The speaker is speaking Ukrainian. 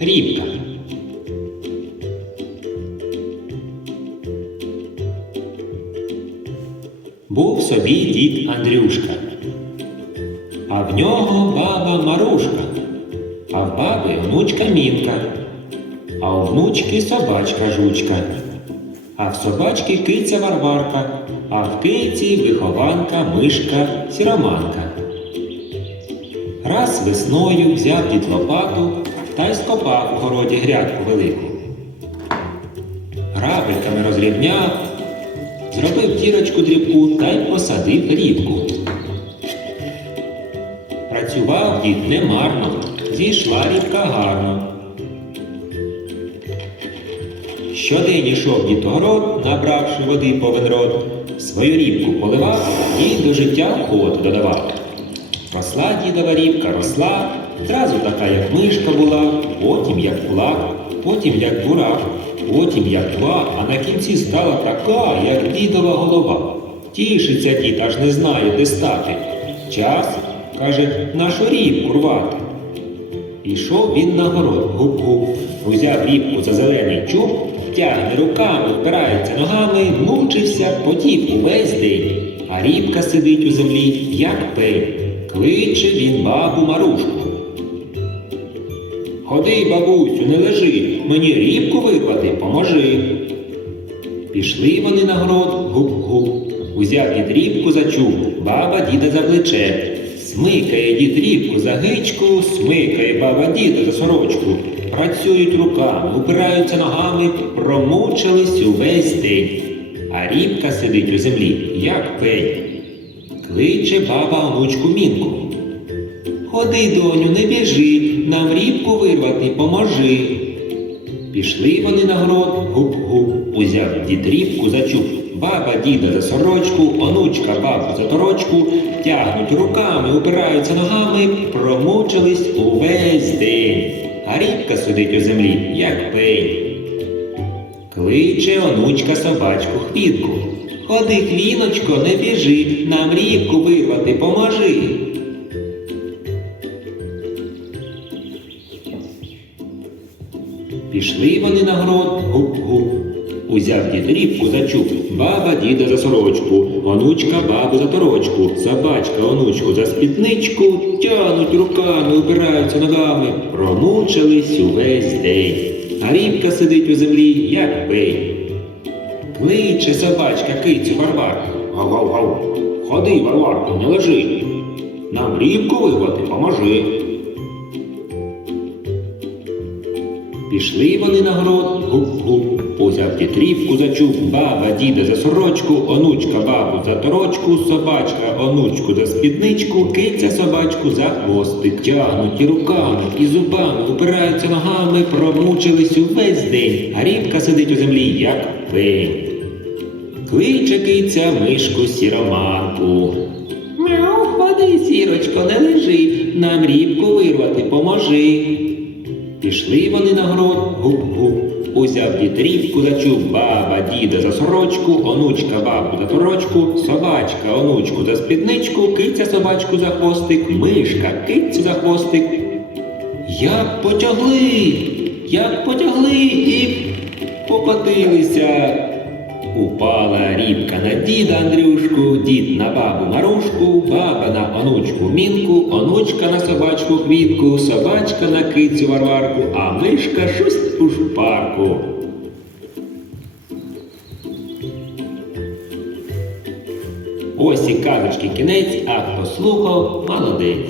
Рібка. Був собі дід Андрюшка, а в нього баба Марушка, а в баби онучка Мінка, а у внучки собачка жучка, а в собачки киця Варварка, а в киці вихованка мишка сіроманка. Раз весною взяв дід лопату та й скопав у городі грядку велику. Грабельками розрівняв, зробив дірочку дрібку та й посадив рібку. Працював дід немарно, зійшла рібка гарно. Щодень ішов дід у город, набравши води повен рот, свою рібку поливав і до життя охоту додавав. Росла дідова рібка, росла, зразу така, як мишка була, потім як кулак, потім як бурак, потім як два, а на кінці стала така, як дідова голова. Тішиться дід, аж не знає, де стати. Час, каже, нашу рібку рвати. Пішов він на город, гуп-гуп, узяв рібку за зелений чуб, тягне руками, впирається ногами, мучився, потів увесь день. А рібка сидить у землі, як пень. Кличе він бабу Марушку. Ходи, бабусю, не лежи, мені рібку вирвати, поможи. Пішли вони на город, гуп-гуп. Узяв дід рібку за чуб, баба діда за плече. Смикає дід рібку за гичку, смикає баба діда за сорочку. Працюють руками, упираються ногами, промучились увесь день. А рібка сидить у землі, як пень. Кличе баба онучку Мінку. Ходи, доню, не біжи, нам рібку вирвати, поможи. Пішли вони на город, гуп-гуп, узяв дід рібку за чуб, баба діда за сорочку, онучка бабу за торочку, тягнуть руками, упираються ногами, промучились увесь день. А рібка сидить у землі, як пень. Кличе онучка собачку хвітку. Ходи, хвіночко, не біжи, нам рібку вирвати, поможи. Пішли вони на город, гуп-гуп. Узяв дід рібку за чуб, баба діда за сорочку, онучка бабу за торочку, собачка онучку за спідничку, тянуть руками, упираються ногами, промучились увесь день. А рібка сидить у землі, як пень. Кличе собачка кицю Варварку. Гав-гав-гав. Ходи, Варварку, не лежи. Нам рібку вирвати, поможи. Пішли вони на город, гуп-гуп. Узяв дід рібку за чуб, баба діда за сорочку, онучка бабу за торочку, собачка онучку за спідничку, киця собачку за хвостик. Тягнуть і руками, і зубами, упираються ногами, промучились увесь день, а рібка сидить у землі, як пень. Кличе киця мишку сіроманку. Мяу, ходи, сірочко, не лежи, нам рібку вирвати, поможи. Пішли вони на город, гуп-гуп. Узяв дід рібку за чуб, баба діда за сорочку, онучка бабу за торочку, собачка онучку за спідничку, киця собачку за хвостик, мишка кицю за хвостик. Як потягли, як потягли і покотилися. Упала рібка на діда Андрюшку, дід на бабу Марушку, баба на онучку Мінку, онучка на собачку Квітку, собачка на кицю Варварку, а мишка шусть у шпарку. Ось і казочки кінець, а хто слухав, молодець.